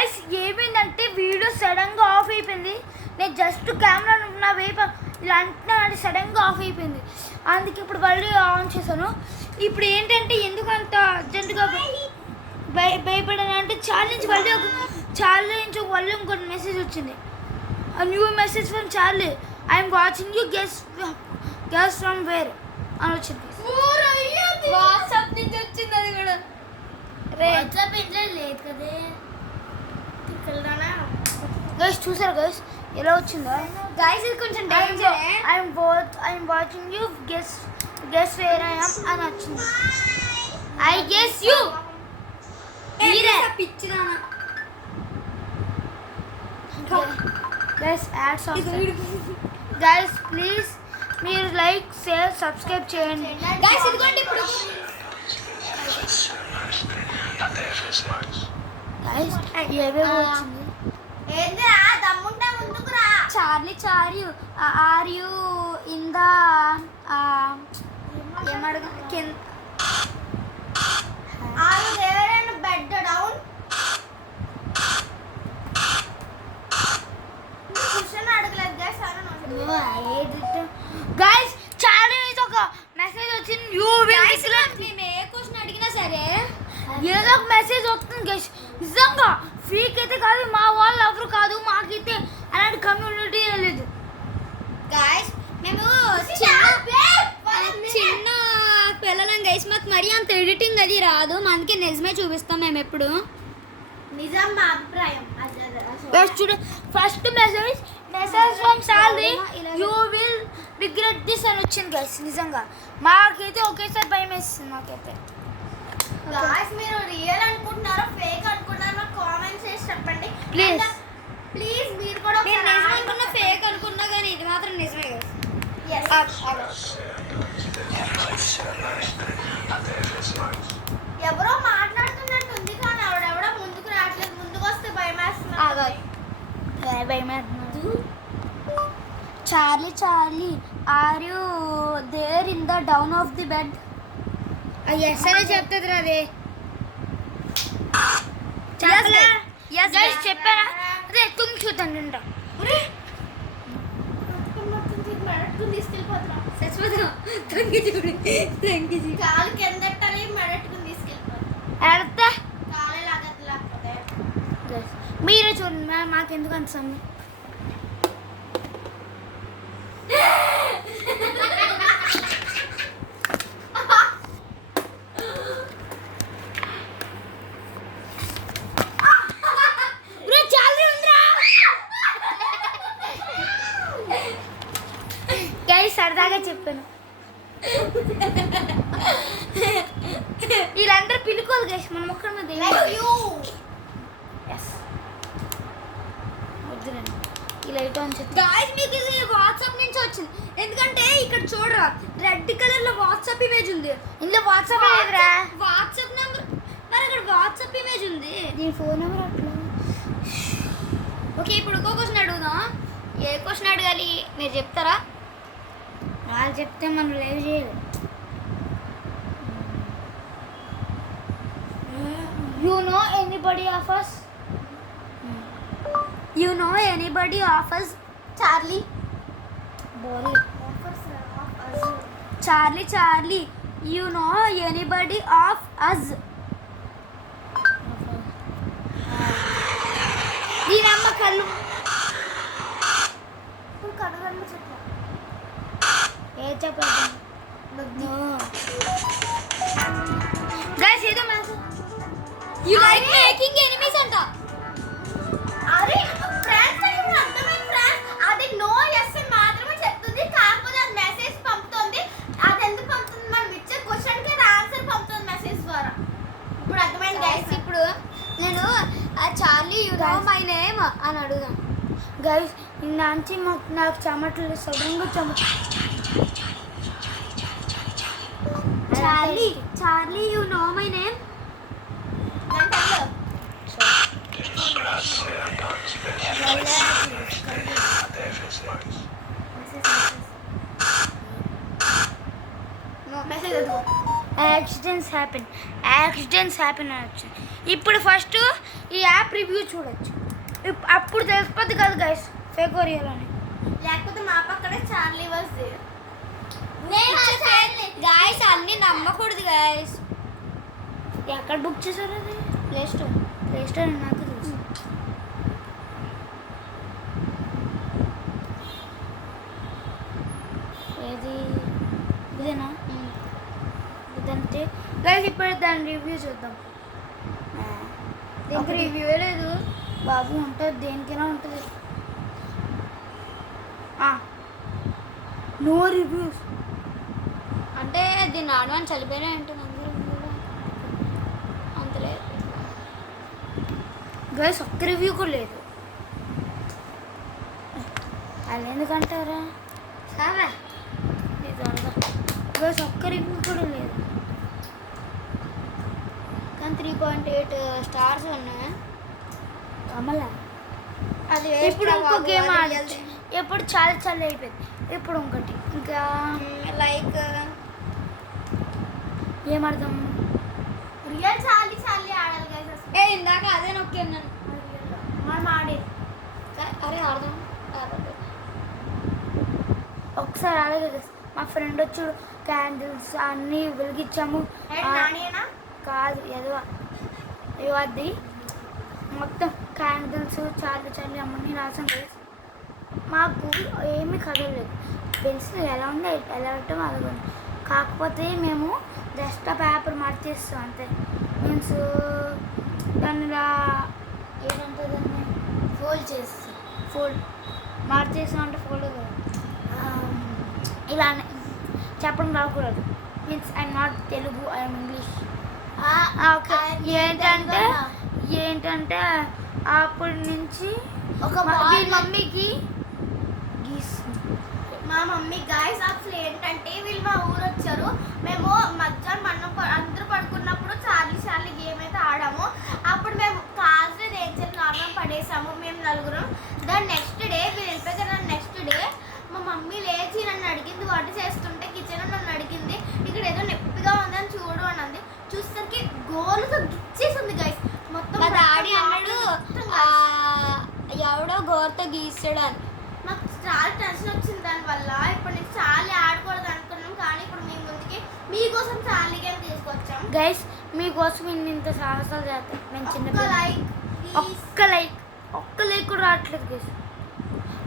Guys ఏమైందంటే video సడన్గా of అయిపోయింది. నేను జస్ట్ కెమెరా నా వైపు ఇలా అంటున్నా అంటే సడన్గా ఆఫ్ అయిపోయింది. అందుకే ఇప్పుడు మళ్ళీ ఆన్ చేశాను. ఇప్పుడు ఏంటంటే ఎందుకు అంత అర్జెంటుగా భయపడాను అంటే ఛాలెంజ్ మళ్ళీ మళ్ళీ ఇంకొన్ని మెసేజ్ వచ్చింది. New message from Charlie, I'm watching you, guess from where అని వచ్చింది. వాట్సాప్ నుంచి వచ్చింది అది కూడా. వాట్సాప్ ఇంట్లో లేదు కదే. గైస్ చూసారు గైస్ ఎలా వచ్చిందో. గైస్ ఇది కొంచెం danger. I'm watching you, guess where I am అని వచ్చింది. I guess you. పిచ్చిదానా గైస్ యాడ్స్ గైస్ ప్లీజ్ మీరు లైక్ షేర్ సబ్స్క్రైబ్ చేయండి. గైస్ ఇదిగోండి ఇప్పుడు గైస్ ఏవేవో వచ్చింది. ఏందిరా దమ్ముంటే ముందుకు రా. Charlie are you in the ఏమడగ కింద are you there in bed down. Question అడగలేదు గైస్. గైస్ చార్లీ నుంచి ఒక మెసేజ్ వచ్చింది. యూ విల్ మేము ఏ క్వశ్చన్ అడిగినా సరే ఏదో ఒక మెసేజ్ వస్తుంది గైస్. నిజంగా ఫ్రీక్ అయితే కాదు, మా వాళ్ళు ఎవరు కాదు, మాకైతే అలాంటి కమ్యూనిటీ లేదు. గైస్ మేము చిన్న పిల్లలం గైస్. మాకు మరీ అంత ఎడిటింగ్ అది రాదు, మనకి నిజమే చూపిస్తాం మేము ఎప్పుడు. నిజం మా అభిప్రాయం. గైస్ చూడు first message from Charlie, you will regret this అని వచ్చింది గైస్. నిజంగా మాకైతే ఒకేసారి భయం వేస్తుంది. మాకైతే గాయ్స్ మీరు రియల్ అనుకుంటున్నారో ఫేక్ అనుకుంటున్నారో నాకు కామెంట్స్ చేసి చెప్పండి ప్లీజ్. ప్లీజ్ మీరు కూడా నేను నిజం అనుకున్నా ఫేక్ అనుకున్నా కానీ ఇది మాత్రం నిజమే ఎవరో మాట్లాడుతున్నట్టు ఉంది కానీ ఆవిడెవడో ముందుకు రావట్లేదు. ముందుకు వస్తే భయం వేస్తున్నారు. Charlie are you there in the down of the bed. Yes అనే చెప్తుంది అదే చెప్పారా? అదే తుంగి చూద్దాం. తీసుకెళ్ళిపోతున్నా కాలు కిందట్టాలి మెడట్టుకుని తీసుకెళ్ళిపోతా. కాలే లాగట్లేకపోతే మీరే చూడండి, మాకెందుకు అంత సమయం. సరదాగా చెప్పాను. వీళ్ళందరూ పిలుకోలు గైస్, మన మొక్కల మీద వద్దురండి. ఈ లైట్ ఆన్ చెప్పి గాయ్స్ మీకు ఇది వాట్సాప్ నుంచి వచ్చింది. ఎందుకంటే ఇక్కడ చూడరా రెడ్ కలర్ లో వాట్సాప్ ఇమేజ్ ఉంది. ఇందులో వాట్సాప్ లేదురా. వాట్సాప్ నెంబర్ మరి అక్కడ వాట్సాప్ ఇమేజ్ ఉంది. దీని ఫోన్ నెంబర్ అట్లా. ఓకే ఇప్పుడు ఇంకో క్వశ్చన్ అడుగుదాం. ఏ క్వశ్చన్ అడగాలి మీరు చెప్తారా? వాళ్ళు చెప్తే మనం లైవ్ చేయలేదు. You know anybody of us? You know anybody of us? Charlie Charlie you know anybody of us? దీనమ్మ కళ్ళు కనుగొన్న చెప్ప ఏ చెప్పండి గైస్ ఏదో match you like making enemies అంట. అరే ఫ్రెండ్స్ అని అర్థమైంది ఫ్రెండ్స్. అది నో ఎస్ అని మాత్రమే చెప్తుంది. కాకపోతే అది మెసేజ్ పంపుతుంది. అది ఎందుకు పంపుతుంది? మనం ఇచ్చే క్వశ్చన్ కి ఆన్సర్ పంపుతుంది మెసేజ్ ద్వారా. ఇప్పుడు అర్థమైంది గైస్. ఇప్పుడు నేను Charlie you no my name అని అడుగుదాం. గైస్ ఇందాంచి నాకు చెమటలు సడన్గా Charlie you no my name. Accidents happen అని వచ్చింది. ఇప్పుడు ఫస్ట్ ఈ యాప్ రివ్యూ చూడొచ్చు. అప్పుడు తెలిసిపోద్ది కదా గైస్ ఫేక్ రియల్ అని. లేకపోతే మా పక్కనే చార్లీ వాస్ దేర్. గాయస్ అన్ని నమ్మకూడదు గాయస్. ఎక్కడ బుక్ చేశారు అది? Play store. ప్లే స్టోర్ నాకు తెలుసు. ఏది ఇదేనా? ఇదంటే గైస్ ఇప్పుడు దాని రివ్యూ చూద్దాం. దీనికి రివ్యూ లేదు బాబు. ఉంటుంది, దేనికైనా ఉంటుంది. నో రివ్యూస్ అంటే దీన్ని ఆడమని చనిపోయినా ఉంటుంది అందరూ అంత లేదు గైస్. ఒక్క రివ్యూ కూడా లేదు. అలా ఎందుకంటారా? సరే గైస్ ఒక్క రివ్యూ కూడా లేదు. కానీ 3.8 స్టార్స్ ఉన్నాయి. అమలా అది ఇప్పుడు ఇంకో గేమ్ ఆడచ్చు. ఎప్పుడు చాలా చాలా అయిపోయింది. ఇప్పుడు ఇంకోటి ఇంకా లైక్ ఏం అర్థం? రియల్ చార్లీ చార్లీ ఆడాలి గైస్ అసలు. ఇందాక అదే నొక్కాను నేను. మనం ఆడేది. అరే ఆడదాం. ఒకసారి అలాగే guys. మా ఫ్రెండ్ వచ్చి క్యాండిల్స్ అన్నీ వెలిగించాము. నానేనా కాదు ఏదో అది మొత్తం క్యాండిల్స్ చాలు చాలు అమ్మని రాసాం గైస్. మాకు ఏమీ కదలలేదు. పెన్సిల్ ఎలా ఉందో ఎలా పెట్టామో అలాగే ఉంది. కాకపోతే మేము జస్ట్ ఆ పేపర్ మార్చేస్తాం అంతే. మీన్స్ దాన్ని ఇలా ఏంటంటే దాన్ని ఫోల్డ్ చేస్తాం. ఫోల్డ్ మార్చేస్తాం అంటే ఫోల్డ్ ఇలానే చెప్పడం రాకూడదు. Means I'm not Telugu, I'm English. Okay. ఏంటంటే అప్పటి నుంచి ఒక వీళ్ళ మమ్మీకి మా మమ్మీ గాయస్ అసలు ఏంటంటే వీళ్ళు మా ఊరు వచ్చారు. మేము మధ్యాహ్నం అందరూ పడుకున్నప్పుడు చార్లీ చార్లీ గేమ్ అయితే ఆడాము. అప్పుడు మేము కాజు రేంజర్ నార్మల్ పడేసాము మేము నలుగురం. దాని నెక్స్ట్ డే వీళ్ళు వెళ్ళిపోయారు. నెక్స్ట్ డే మా మమ్మీ లేచి నన్ను అడిగింది, వంట చేస్తుంటే కిచెన్ నన్ను అడిగింది ఇక్కడ ఏదో నొప్పిగా ఉందని చూడు అని అంది. చూసేసరికి గోలుతో గిచ్చేసింది గైస్ మొత్తం. మా డాడీ అన్నాడు ఎవడో గోరుతో గీస్తాడు అని. నాకు చాలా టెన్షన్ వచ్చింది దానివల్ల. ఇప్పుడు నేను చాలా ఆడకూడదు అనుకున్నాం, కానీ ఇప్పుడు మీ ముందుకి మీకోసం చాలా గేమ్ తీసుకొచ్చాం గైస్. మీకోసం ఇంత సాహసాలు చేస్తాం మేము చిన్న లైక్ ఒక్క లైక్ కూడా రావట్లేదు గైస్.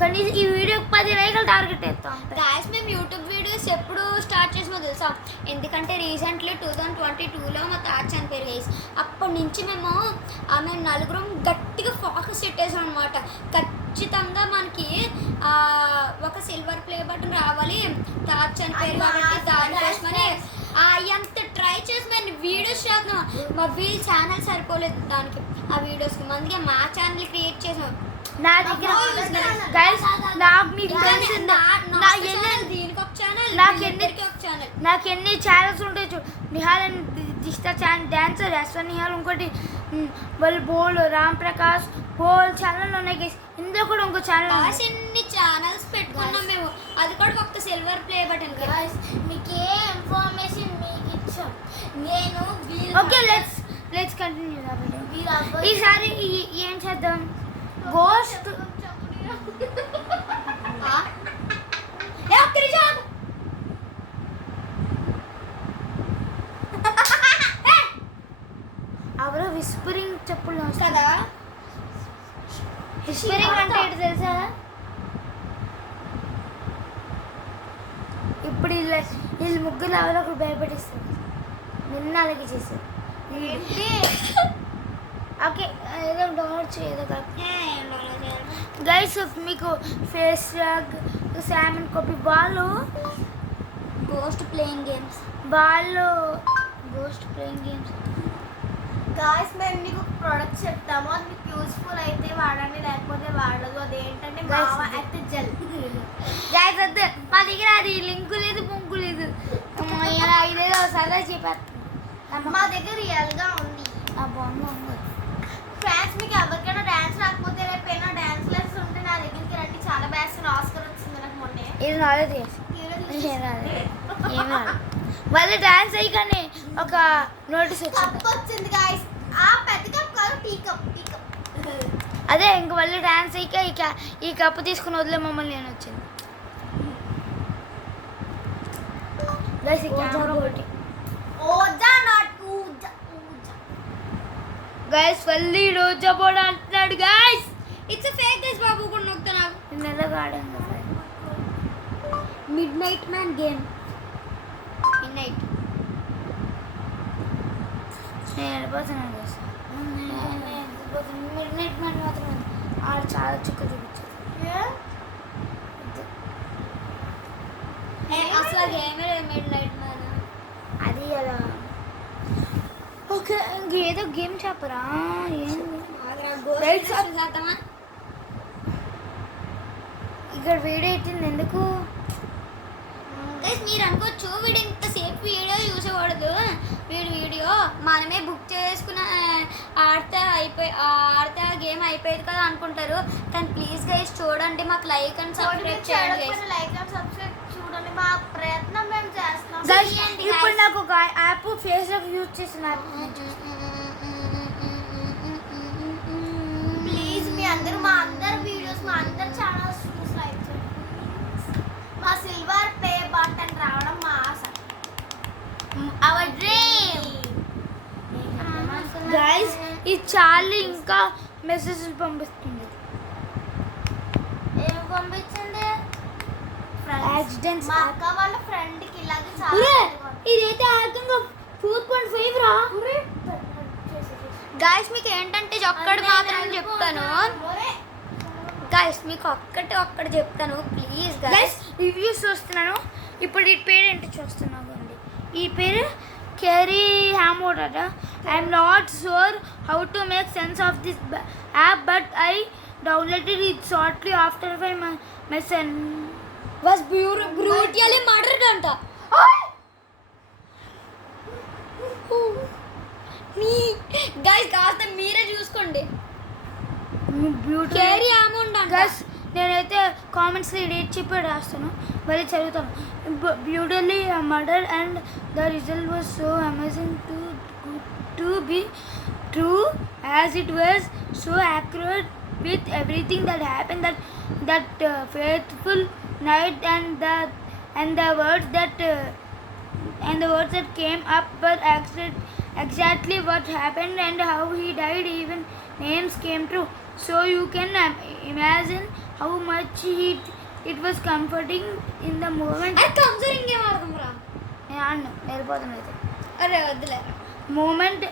కానీ ఈ వీడియోకి 10 లైకులు టార్గెట్ వేస్తాం. గాయస్ మేము యూట్యూబ్ వీడియోస్ ఎప్పుడు స్టార్ట్ చేసామో తెలుసా? ఎందుకంటే రీసెంట్లీ 2022లో మా తాత చనిపోయారు గైస్. అప్పటి నుంచి మేము నలుగురం గట్టిగా ఫోకస్ పెట్టేసాం అనమాట. ఖచ్చితంగా మనకి ఒక సిల్వర్ ప్లే బటన్ రావాలి. తాత చనిపోయారు కాబట్టి దానికోసమని ఎంత ట్రై చేసి మేము వీడియోస్ చేస్తున్నాం. మా వీల్ ఛానల్ సరిపోలేదు దానికి. ఆ వీడియోస్కి మందిగా మా ఛానల్ క్రియేట్ చేసాం. నా దగ్గర గైస్ నాకు మీకు తెలిసిందా నాకు ఎన్ని ఛానల్స్ ఉంటాయి చూడు. Nihal and దిష్ట channel dancer Yashwar Nihal, ఇంకోటి వాళ్ళు బోల్ రామ్ ప్రకాష్ బోల్ ఛానల్ ఉన్నాయి గైస్. ఇందులో కూడా ఇంకో ఛానల్ ఎన్ని ఛానల్స్ పెట్టుకున్నాం మేము. అది కూడా ఒక సిల్వర్ ప్లే బటన్. గైస్ మీకు ఏ ఇన్ఫర్మేషన్ మీకు ఇచ్చాం. నేను ఓకే లెట్స్ కంటిన్యూ. ఈసారి ఏం చేద్దాం? గోస్ట్ ఎవరో విస్పరింగ్ చెప్పులు కదా. విస్పరింగ్ అంటే ఏంటి తెలుసా? ఇప్పుడు వీళ్ళు ముగ్గురు ఎవరో ఒకరు భయపెట్టిస్తారు. నిన్న అలాగే చేశారు. ఓకే ఏదో డౌన్లోడ్ చేయదు గైస్. మీకు ఫేస్ శామన్ కాపీ వాళ్ళు గోస్ట్ ప్లేయింగ్ గేమ్స్ గాయస్ మేము మీకు ప్రొడక్ట్ చెప్తాము. అది మీకు యూస్ఫుల్ అయితే వాడండి, లేకపోతే వాడదు. అదేంటంటే మావా అయితే జెల్ గైస్ వద్దు. మా దగ్గర అది లింకు లేదు, పొంకు లేదు. ఇదేదో సరదా చెప్పేస్తాను. మా దగ్గర రియల్గా ఉంది. బాగుంది. ఫ్రెండ్స్ మీకు ఎవరికైనా డాన్స్ రాకపోతే రేపైనా డాన్స్ క్లాసెస్ ఉంటే నా దగ్గరికి రండి. చాలా బ్యాస్ట్ ఆస్కర్ వచ్చింది నాకు మొన్నే. ఇది నాలెడ్జ్ వాళ్ళు డాన్స్ అయ్యి కానీ ఒక నోటీస్ కప్ వచ్చింది గాయస్. ఆ పెద్ద కప్ కాదు, టీ కప్. అదే ఇంక మళ్ళీ డాన్స్ అయ్యాక ఈ కప్పు తీసుకుని వదిలే మమ్మల్ని నేను వచ్చింది గైస్ ఈ కెమెరా ఒకటి ఓజా నాట్ ఊజా ఊజా. గైస్ మళ్ళీ రోజా బోర్డు అంటున్నాడు గైస్ ఇట్స్ ఫేక్ గైస్ బాబు కూడా నొక్కుతా నాకు నెలగా ఆడాను కదా mid night man game mid night నేను వెళ్ళిపోతున్నాను గైస్ మిడ్ నైట్ మ్యాన్ మాత్రం ఆడ చాలా చుక్క చూపించారు అసలు గేమే మిడ్ నైట్ మ్యాన్ అది అలా ఓకే ఇంకేదో గేమ్ చెప్పరా ఏంది Guys, ఇక్కడ వీడియో ఎట్టింది ఎందుకు గైస్ మీరు అనుకోవచ్చు వీడు ఇంతసేపు వీడియో చూసేవాడదు వీడియో మనమే బుక్ చేసుకున్న ఆడితే ఆ గేమ్ అయిపోయేది కదా అనుకుంటారు కానీ ప్లీజ్ గైస్ చూడండి మాకు లైక్ అండ్ సబ్స్క్రైబ్ చేయండి గైస్ లైక్ అండ్ సబ్స్క్రైబ్ చూడండి మా ప్రయత్నం మేము చేస్తున్నాం. Guys, చేయండి, ఇప్పుడు guys. నాకు ఒక యాప్ ఫేస్బుక్ యూజ్ చేసిన యాప్ ప్లీజ్ మీ అందరూ మా అందరి వీడియోస్ మా అందరి ఛానల్స్ చూసి లైక్ చేయండి. మా సిల్వర్ పే బటన్ రావడం మా ఆశ. Our dream. గైస్ ఇది చాలా ఇంకా మెసేజ్లు పంపిస్తుంది ఏం పంపించింది? యాక్సిడెంట్స్ మా అక్క వాళ్ళ ఫ్రెండ్ కి ఇలాగే ఇదైతే ఏకంగా 4.5 రా గైస్ మీకు ఏంటంటే ఒక్కటి మాత్రం చెప్తాను గైస్ మీకు ఒక్కటి చెప్తాను ప్లీజ్ గైస్ గైస్ రివ్యూస్ చూస్తున్నాను ఇప్పుడు ఈ పేరు ఏంటి చూస్తున్నాను అండి ఈ పేరు కెరీ హ్యామోడ్ అట I'm not sure how to make sense of this app but I downloaded it shortly after my son was brutally murdered అంట గైస్ కాస్త మీరే చూసుకోండి బ్యూటిఫుల్ కేరీ అమౌంట్ అంట గైస్ నేనైతే కామెంట్స్లో డేట్ చెప్పి రాస్తాను మళ్ళీ చదువుతాను beautifully murder and the result was so amazing to be true as it was so accurate with everything that happen that faithful night and the words that came up were exactly what happened and how he died. Even names came true, so you can imagine how much it was comforting in the moment. అది కన్సరింగ్ game ఆడదాంరా నేను వెళ్ళిపోతాను అయితే అరే వద్దులే moment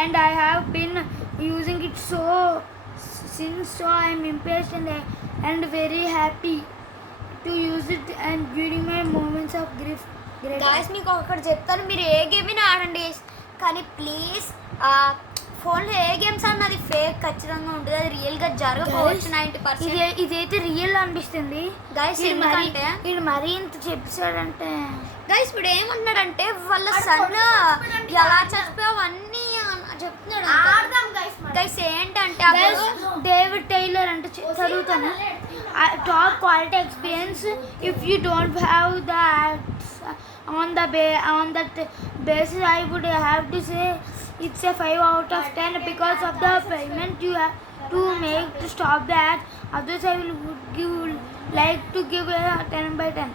and I have been using it since, so I am impatient and very happy to use it and during my moments of grief. Guys మీకు ఒకటి చెప్తాను మీరు ఏ గేమ్ అయినా ఆడండి కానీ ప్లీజ్ ఫోన్లో ఏ గేమ్స్ అన్నది ఫేక్ ఖచ్చితంగా ఉంటుంది అది రియల్గా జరగకపోవచ్చు 90%. ఇదైతే రియల్ అనిపిస్తుంది Guys, ఎందుకంటే ఇది మరీ ఇంత చెప్పాడంటే గైస్ ఇప్పుడు ఏమంటున్నాడంటే వాళ్ళ సన్ ఎలా చచ్చిపోయావు అన్నీ చెప్తున్నాడు ఆడదాం గైస్ మరి. గైస్ ఏంటంటే డేవిడ్ టైలర్ అంటే చదువుతాను top quality experience if you don't have the on that basis I would have to say it's a 5 out of 10 because of the payment you have to make to stop that. Otherwise I would like to give a 10/10.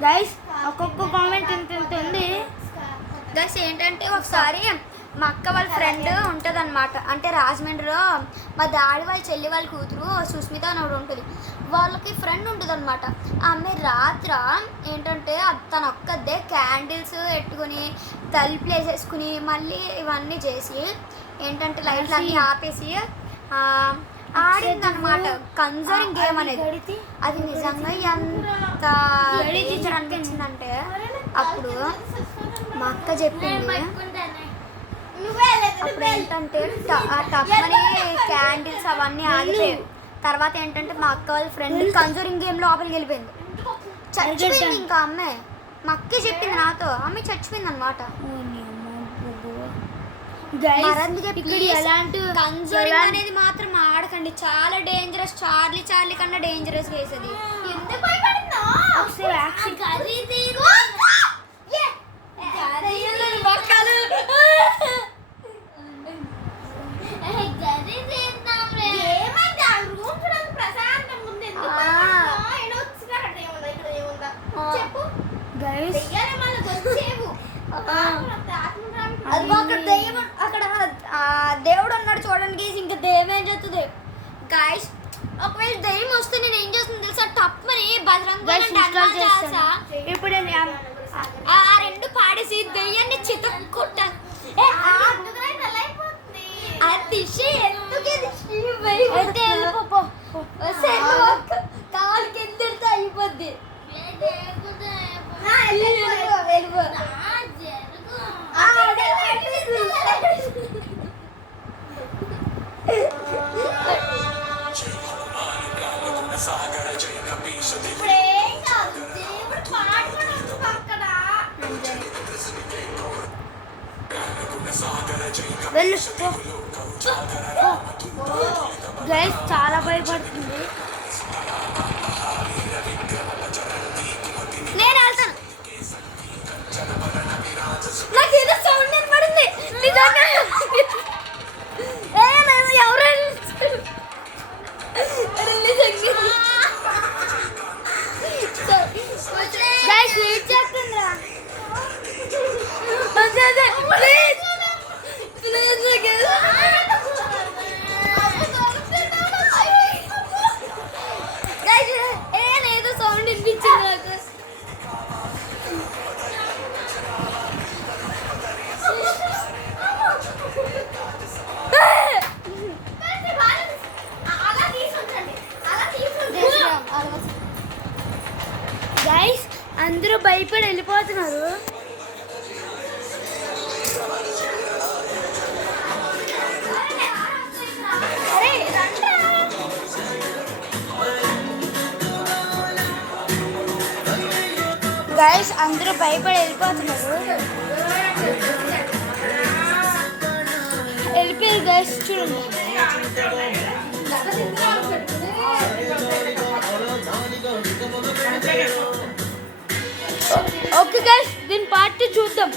Guys ఒక్కొక్క comment ఎంత ఉంది guys ఏంటంటే ఒకసారి మా అక్క వాళ్ళ friend ఉంటుంది అనమాట అంటే రాజమండ్రిలో మా డాడీ వాళ్ళ చెల్లి వాళ్ళ కూతురు సుస్మిత అని ఒకటి ఉంటుంది వాళ్ళకి ఫ్రెండ్ ఉంటుంది అనమాట ఆ అమ్మాయి రాత్ర ఏంటంటే తన ఒక్కదే క్యాండిల్స్ పెట్టుకుని తలుపులు వేసేసుకుని మళ్ళీ ఇవన్నీ చేసి ఏంటంటే లైట్లు అన్నీ ఆపేసి ఆడింది అనమాట కన్జరింగ్ గేమ్ అనేది అది నిజంగా ఎంత అనిపించిందంటే అప్పుడు మా అక్క చెప్పింది అప్పుడు ఏంటంటే టప్మని క్యాండిల్స్ అవన్నీ ఆగిపోయాయి తర్వాత ఏంటంటే మా అక్క వాళ్ళ ఫ్రెండ్ కన్జూరింగ్ గేమ్ లోపలికి వెళ్ళిపోయింది చచ్చిపోయింది ఇంకా అమ్మాయి మా అక్కే చెప్పింది నాతో అమ్మాయి చచ్చిపోయింది అనమాట కన్జూరింగ్ అనేది మాత్రం ఆడకండి చాలా డేంజరస్ చార్లీ కన్నా డేంజరస్ వేసేది ఎందుకు భయపడుతున్నావు? గది తీద్దాం దెయ్యం ఏం చేస్తుంది గాయస్? ఒకవేళ దెయ్యం వస్తే నేను ఏం చేస్తుంది తెలుసా? టప్మని బజరంగ్ Guys, install చేస్తాను. చేసా ఇప్పుడు నేను ఆ రెండు పాడేసి దెయ్యాన్ని చితక్కుంటాను. అది ఎందుకు అయితే వెళ్ళిపో. కాలు కింద అయిపోద్ది. వెళ్ళు గైస్, చాలా భయపడుతుంది. నేను వెళ్తాను. నాకు ఏదో సౌండ్ వినపడింది. నిజంగా ఎవరు గైస్, వెయిట్ చేస్తుందిరా. ఏదో సౌండ్ వినిపించింది నాకు. గైస్, అందరూ భయపడి వెళ్ళిపోతున్నారు. గైస్, అందరూ భయపడి వెళ్ళిపోతున్నారు. వెళ్ళిపోయారు గైస్, చూడండి. ఓకే గైస్, దీని పార్ట్ చూద్దాం.